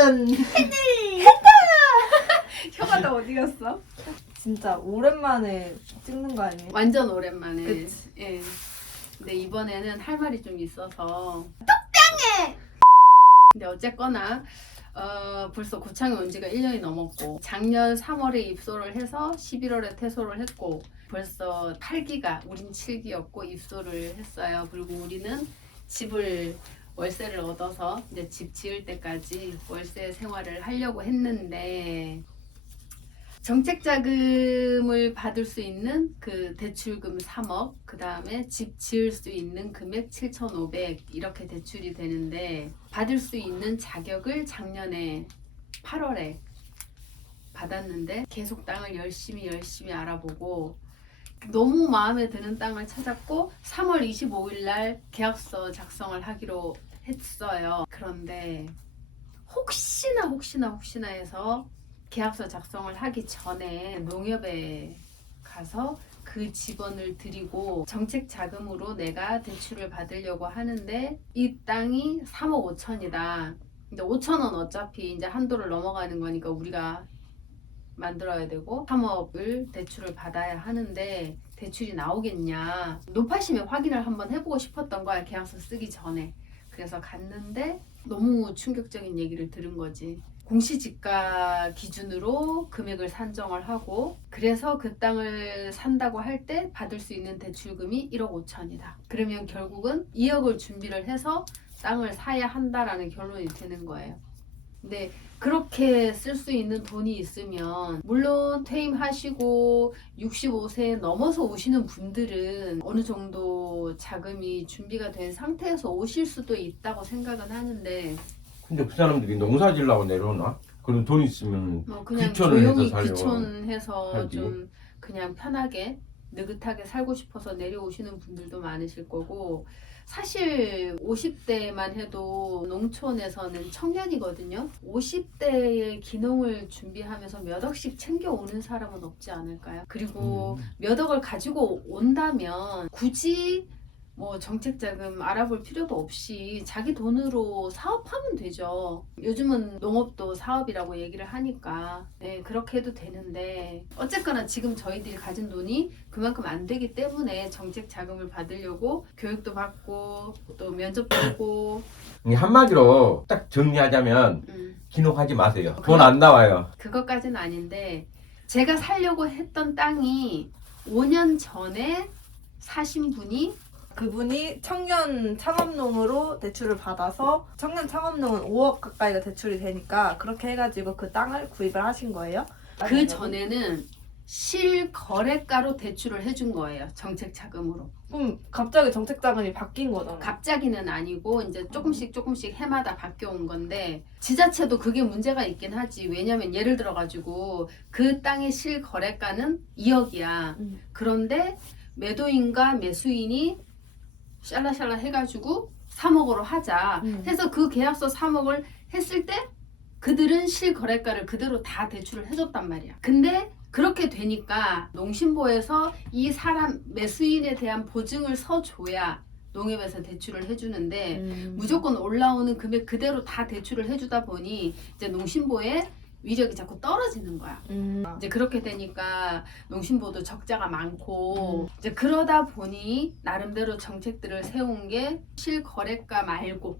짜잔! 혀가 다 어디 갔어? 진짜 오랜만에 찍는 거 아니에요? 완전 오랜만에. 그치. 예. 근데 이번에는 할 말이 좀 있어서. 근데 어쨌거나 벌써 고창에 온 지가 1년이 넘었고 작년 3월에 입소를 해서 11월에 퇴소를 했고 벌써 8기가 우린 7기였고 입소를 했어요. 그리고 우리는 집을 월세를 얻어서 이제 집 지을 때까지 월세 생활을 하려고 했는데 정책 자금을 받을 수 있는 그 대출금 3억, 그 다음에 집 지을 수 있는 금액 7,500 이렇게 대출이 되는데 받을 수 있는 자격을 작년에 8월에 받았는데 계속 땅을 열심히 알아보고 너무 마음에 드는 땅을 찾았고 3월 25일 날 계약서 작성을 하기로 했어요. 그런데 혹시나 해서 계약서 작성을 하기 전에 농협에 가서 그 직원을 드리고 정책 자금으로 내가 대출을 받으려고 하는데 이 땅이 3억 5천이다. 근데 5천은 어차피 이제 한도를 넘어가는 거니까 우리가 만들어야 되고 3억을 대출을 받아야 하는데 대출이 나오겠냐. 노파심에 확인을 한번 해보고 싶었던 거야. 계약서 쓰기 전에. 그래서 갔는데 너무 충격적인 얘기를 들은 거지. 공시지가 기준으로 금액을 산정을 하고 그래서 그 땅을 산다고 할 때 받을 수 있는 대출금이 1억 5천이다. 그러면 결국은 2억을 준비를 해서 땅을 사야 한다라는 결론이 되는 거예요. 근데 그렇게 쓸 수 있는 돈이 있으면 물론 퇴임하시고 65세 넘어서 오시는 분들은 어느 정도 자금이 준비가 된 상태에서 오실 수도 있다고 생각은 하는데 근데 그 사람들이 농사 지으려고 내려오나? 그럼 돈 있으면 뭐 그냥 귀촌을 조용히 해서 살려고 귀촌해서 하지. 좀 그냥 편하게 느긋하게 살고 싶어서 내려오시는 분들도 많으실 거고 사실 50대만 해도 농촌에서는 청년이거든요. 50대의 기농을 준비하면서 몇 억씩 챙겨오는 사람은 없지 않을까요? 그리고 몇 억을 가지고 온다면 굳이 뭐 정책자금 알아볼 필요도 없이 자기 돈으로 사업하면 되죠. 요즘은 농업도 사업이라고 얘기를 하니까 네, 그렇게 해도 되는데 어쨌거나 지금 저희들이 가진 돈이 그만큼 안 되기 때문에 정책자금을 받으려고 교육도 받고 또 면접도 보고 한마디로 딱 정리하자면 기록하지 마세요. 돈 안 나와요. 그것까지는 아닌데 제가 살려고 했던 땅이 5년 전에 사신 분이 그분이 청년 창업농으로 대출을 받아서 청년 창업농은 5억 가까이가 대출이 되니까 그렇게 해가지고 그 땅을 구입을 하신 거예요? 그 전에는 실거래가로 대출을 해준 거예요. 정책 자금으로. 그럼 갑자기 정책자금이 바뀐 거잖아. 갑자기는 아니고 이제 조금씩 해마다 바뀌어온 건데 지자체도 그게 문제가 있긴 하지. 왜냐면 예를 들어 가지고 그 땅의 실거래가는 2억이야. 그런데 매도인과 매수인이 샬라샬라 해가지고 3억으로 하자. 해서 그 계약서 3억을 했을 때 그들은 실거래가를 그대로 다 대출을 해줬단 말이야. 근데 그렇게 되니까 농심보에서 이 사람 매수인에 대한 보증을 서줘야 농협에서 대출을 해주는데 무조건 올라오는 금액 그대로 다 대출을 해주다 보니 이제 농심보에 위력이 자꾸 떨어지는 거야. 이제 그렇게 되니까 농심보도 적자가 많고 이제 그러다 보니 나름대로 정책들을 세운 게 실거래가 말고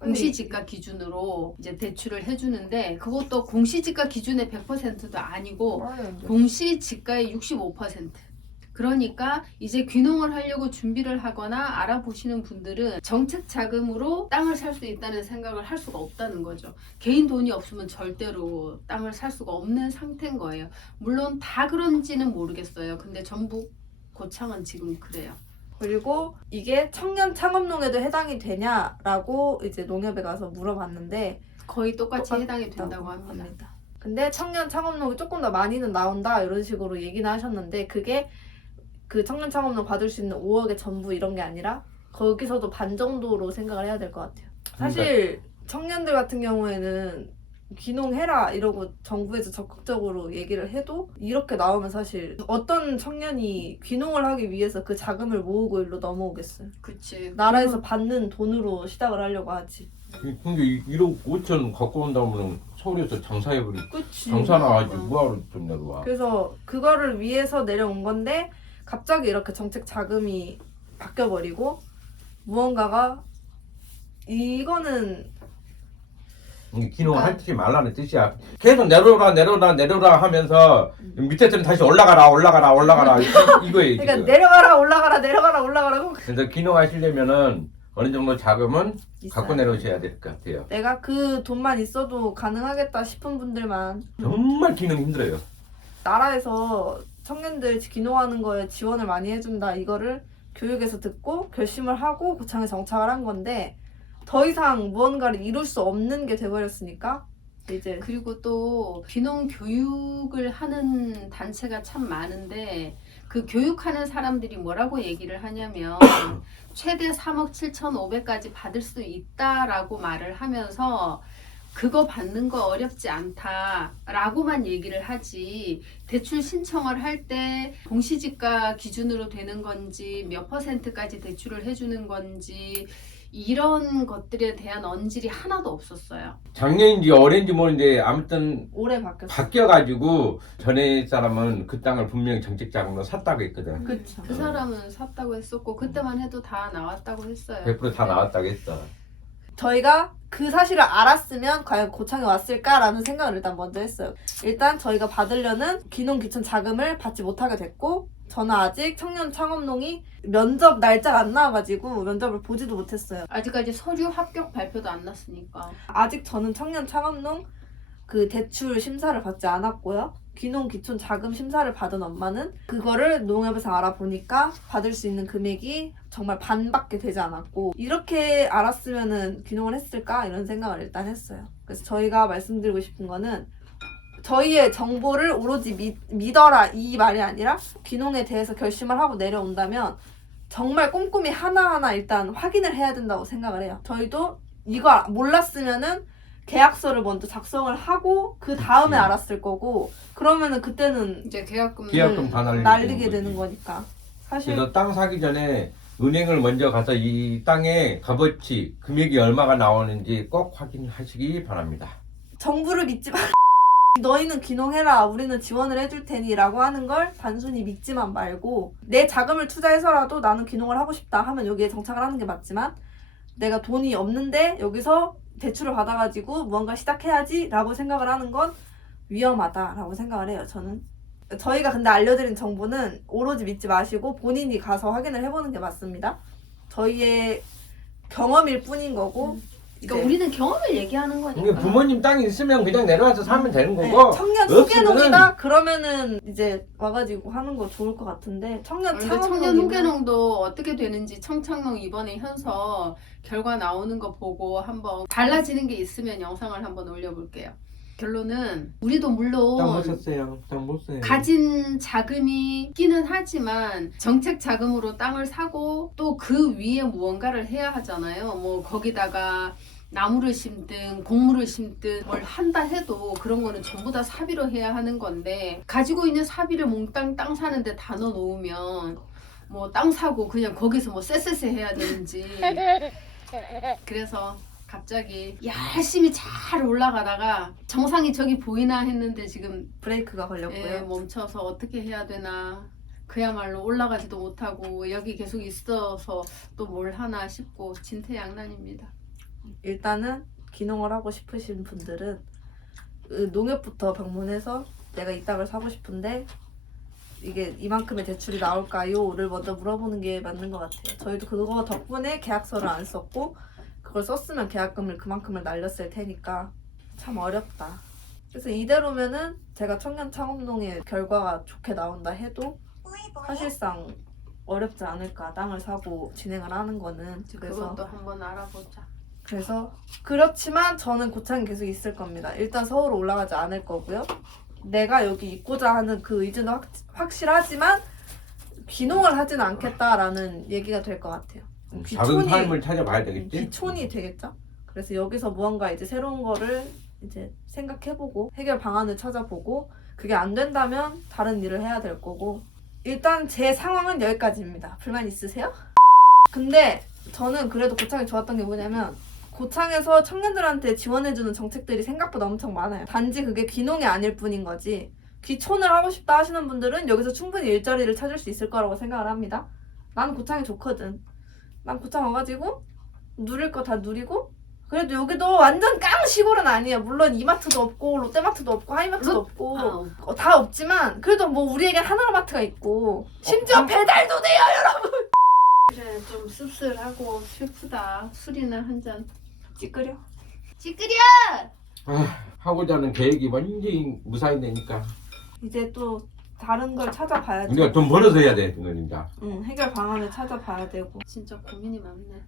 공시지가 기준으로 이제 대출을 해주는데 그것도 공시지가 기준의 100%도 아니고 공시지가의 65%. 그러니까 이제 귀농을 하려고 준비를 하거나 알아보시는 분들은 정책 자금으로 땅을 살 수 있다는 생각을 할 수가 없다는 거죠. 개인 돈이 없으면 절대로 땅을 살 수가 없는 상태인 거예요. 물론 다 그런지는 모르겠어요. 근데 전북 고창은 지금 그래요. 그리고 이게 청년 창업농에도 해당이 되냐라고 이제 농협에 가서 물어봤는데 거의 똑같이 해당이 된다고 합니다. 근데 청년 창업농이 조금 더 많이는 나온다 이런 식으로 얘기는 하셨는데 그게 그 청년 창업농 받을 수 있는 5억의 전부 이런 게 아니라 거기서도 반 정도로 생각을 해야 될 것 같아요. 사실 청년들 같은 경우에는 귀농해라 이러고 정부에서 적극적으로 얘기를 해도 이렇게 나오면 사실 어떤 청년이 귀농을 하기 위해서 그 자금을 모으고 일로 넘어오겠어요. 그치. 나라에서 받는 돈으로 시작을 하려고 하지. 근데 1억 5천 갖고 온다면 서울에서 장사해버리 그치. 장사 나가지고 뭐하러 좀 내려와. 그래서 그거를 위해서 내려온 건데 갑자기 이렇게 정책 자금이 바뀌어버리고 무언가가 이거는 기농하지 말라는 뜻이야. 계속 내려오라 하면서 밑에서는 다시 올라가라 이거예요. 그러니까 지금. 내려가라 올라가라고 그래서 기농하시려면은 어느 정도 자금은 갖고 있어요. 내려오셔야 될 것 같아요. 내가 그 돈만 있어도 가능하겠다 싶은 분들만 정말 기능 힘들어요. 나라에서 청년들 기농하는 거에 지원을 많이 해준다 이거를 교육에서 듣고 결심을 하고 고창에 정착을 한 건데 더 이상 무언가를 이룰 수 없는 게 돼버렸으니까 이제 그리고 또 귀농 교육을 하는 단체가 참 많은데 그 교육하는 사람들이 뭐라고 얘기를 하냐면 최대 3억 7,500까지 받을 수 있다라고 말을 하면서 그거 받는 거 어렵지 않다라고만 얘기를 하지 대출 신청을 할 때 공시지가 기준으로 되는 건지 몇 %까지 대출을 해주는 건지 이런 것들에 대한 언질이 하나도 없었어요. 작년인지 올해인지 모르는데 아무튼 올해 바뀌었어. 바뀌어가지고 전에 사람은 그 땅을 분명히 정책 자금으로 샀다고 했거든. 그쵸. 그 사람은 샀다고 했었고 그때만 해도 다 나왔다고 했어요. 100% 다 나왔다고 했어. 저희가 그 사실을 알았으면 과연 고창에 왔을까라는 생각을 일단 먼저 했어요. 일단 저희가 받으려는 귀농 귀촌 자금을 받지 못하게 됐고 저는 아직 청년 창업농이 면접 날짜가 안 나와가지고 면접을 보지도 못했어요. 아직까지 서류 합격 발표도 안 났으니까. 아직 저는 청년 창업농 그 대출 심사를 받지 않았고요. 귀농 귀촌 자금 심사를 받은 엄마는 그거를 농협에서 알아보니까 받을 수 있는 금액이 정말 반밖에 되지 않았고 이렇게 알았으면은 귀농을 했을까 이런 생각을 일단 했어요. 그래서 저희가 말씀드리고 싶은 거는 저희의 정보를 오로지 믿어라 이 말이 아니라 귀농에 대해서 결심을 하고 내려온다면 정말 꼼꼼히 하나하나 일단 확인을 해야 된다고 생각을 해요. 저희도 이거 몰랐으면은 계약서를 먼저 작성을 하고 그 다음에 그치. 알았을 거고 그러면은 그때는 이제 계약금 다 날리게 되는 거니까 사실 그래서 땅 사기 전에 은행을 먼저 가서 이 땅의 값어치 금액이 얼마가 나오는지 꼭 확인하시기 바랍니다. 정부를 믿지 마. 너희는 귀농해라 우리는 지원을 해줄 테니 라고 하는 걸 단순히 믿지만 말고 내 자금을 투자해서라도 나는 귀농을 하고 싶다 하면 여기에 정착을 하는 게 맞지만 내가 돈이 없는데 여기서 대출을 받아가지고 무언가 시작해야지 라고 생각을 하는 건 위험하다라고 생각을 해요. 저는 저희가 근데 알려드린 정보는 오로지 믿지 마시고 본인이 가서 확인을 해보는 게 맞습니다. 저희의 경험일 뿐인 거고 그러니까 우리는 경험을 얘기하는 거니까. 그러니까 부모님 땅이 있으면 그냥 내려와서 사면 되는 거고 청년 없으면은- 후계농이다 그러면은 이제 와가지고 하는 거 좋을 것 같은데 청년 근데 청년 창업농이면 후계농도 어떻게 되는지 청창농 이번에 현서 결과 나오는 거 보고 한번 달라지는 게 있으면 영상을 한번 올려볼게요. 결론은 우리도 땅 물론 못 샀어요. 땅 못 사요. 가진 자금이 있기는 하지만 정책 자금으로 땅을 사고 또 그 위에 무언가를 해야 하잖아요. 뭐 거기다가 나무를 심든 곡물을 심든 뭘 한다 해도 그런 거는 전부 다 사비로 해야 하는 건데 가지고 있는 사비를 몽땅 땅 사는데 다 넣어놓으면 뭐 땅 사고 그냥 거기서 뭐 쎄쎄쎄 해야 되는지 그래서 갑자기 열심히 잘 올라가다가 정상이 저기 보이나 했는데 지금 브레이크가 걸렸고요. 멈춰서 어떻게 해야 되나 그야말로 올라가지도 못하고 여기 계속 있어서 또 뭘 하나 싶고 진퇴양난입니다. 일단은 귀농을 하고 싶으신 분들은 농협부터 방문해서 내가 이 땅을 사고 싶은데 이게 이만큼의 대출이 나올까요?를 먼저 물어보는 게 맞는 것 같아요. 저희도 그거 덕분에 계약서를 안 썼고 그걸 썼으면 계약금을 그만큼을 날렸을 테니까 참 어렵다. 그래서 이대로면은 제가 청년 창업농의 결과가 좋게 나온다 해도 사실상 어렵지 않을까. 땅을 사고 진행을 하는 거는. 그래서 그것도 한번 알아보자. 그래서 그렇지만 저는 고창에 계속 있을 겁니다. 일단 서울 올라가지 않을 거고요. 내가 여기 있고자 하는 그 의지는 확실하지만 귀농을 하지는 않겠다라는 얘기가 될 것 같아요. 작은 삶을 찾아봐야 되겠지. 귀촌이 되겠죠. 그래서 여기서 무언가 이제 새로운 거를 이제 생각해보고 해결 방안을 찾아보고 그게 안 된다면 다른 일을 해야 될 거고 일단 제 상황은 여기까지입니다. 불만 있으세요? 근데 저는 그래도 고창이 좋았던 게 뭐냐면 고창에서 청년들한테 지원해주는 정책들이 생각보다 엄청 많아요. 단지 그게 귀농이 아닐 뿐인 거지. 귀촌을 하고 싶다 하시는 분들은 여기서 충분히 일자리를 찾을 수 있을 거라고 생각을 합니다. 나는 고창이 좋거든. 난 고창 와가지고 누릴 거 다 누리고, 그래도 여기도 완전 깡 시골은 아니에요. 물론 이마트도 없고 롯데마트도 없고 하이마트도 없고 다 없지만 그래도 뭐 우리에겐 하나로마트가 있고 심지어 배달도 돼요, 여러분. 그래, 좀 씁쓸하고 슬프다. 술이나 한 잔. 찌끄려. 찌끄려! 하고자 하는 계획이 완전히 무사히 되니까 이제 또 다른 걸 찾아봐야죠. 우리가 돈 벌어서 해야 돼 그건 진짜. 해결 방안을 찾아봐야 되고. 진짜 고민이 많네.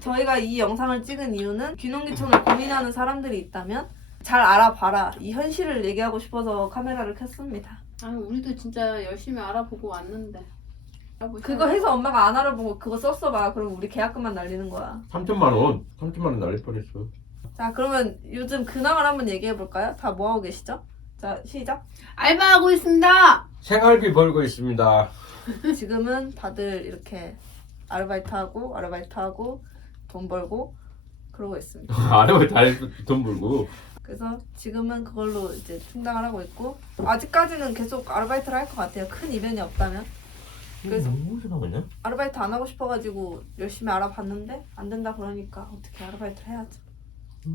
저희가 이 영상을 찍은 이유는 귀농귀촌을 고민하는 사람들이 있다면 잘 알아봐라, 이 현실을 얘기하고 싶어서 카메라를 켰습니다. 아니, 우리도 진짜 열심히 알아보고 왔는데. 그거 해서 엄마가 안 알아보고 그거 썼어봐. 그럼 우리 계약금만 날리는 거야. 3천만 원 날릴 뻔했어. 자, 그러면 요즘 근황을 한번 얘기해볼까요? 다 뭐하고 계시죠? 자, 시작. 알바하고 있습니다. 생활비 벌고 있습니다. 지금은 다들 이렇게 아르바이트하고 돈 벌고 그러고 있습니다. 아르바이트 다 해서 돈 벌고. 그래서 지금은 그걸로 이제 충당을 하고 있고, 아직까지는 계속 아르바이트를 할 것 같아요. 큰 이변이 없다면. 그래서 무슨 생각이냐? 아르바이트 안 하고 싶어가지고 열심히 알아봤는데 안 된다 그러니까 어떻게 아르바이트를 해야죠.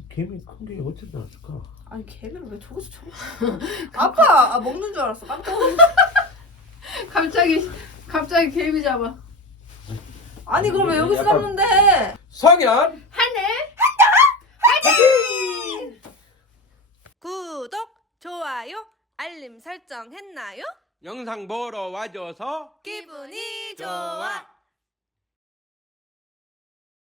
개미 큰 게 어떻게 나왔을까? 아니 개미를 왜 저기서 저기 아파! 먹는 줄 알았어. 깜짝 놀랐어. 갑자기 개미 잡아. 아니 그걸 왜 여기서 약간- 잡는데? 성현 하늘 구독, 좋아요, 알림 설정 했나요? 영상 보러 와줘서 기분이 좋아.